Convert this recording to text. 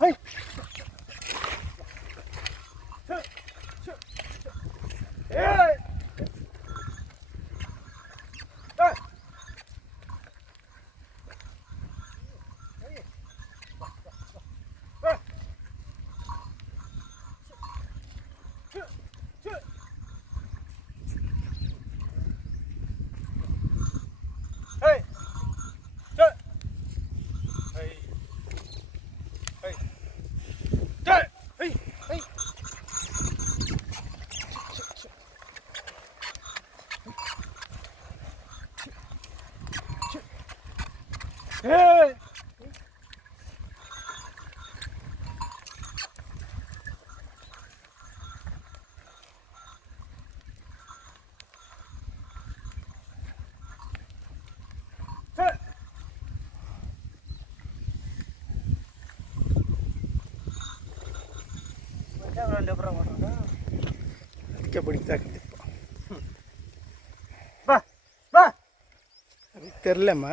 Hey! அடிக்க பிடிச்சா கண்டிப்பா தெரிலம்மா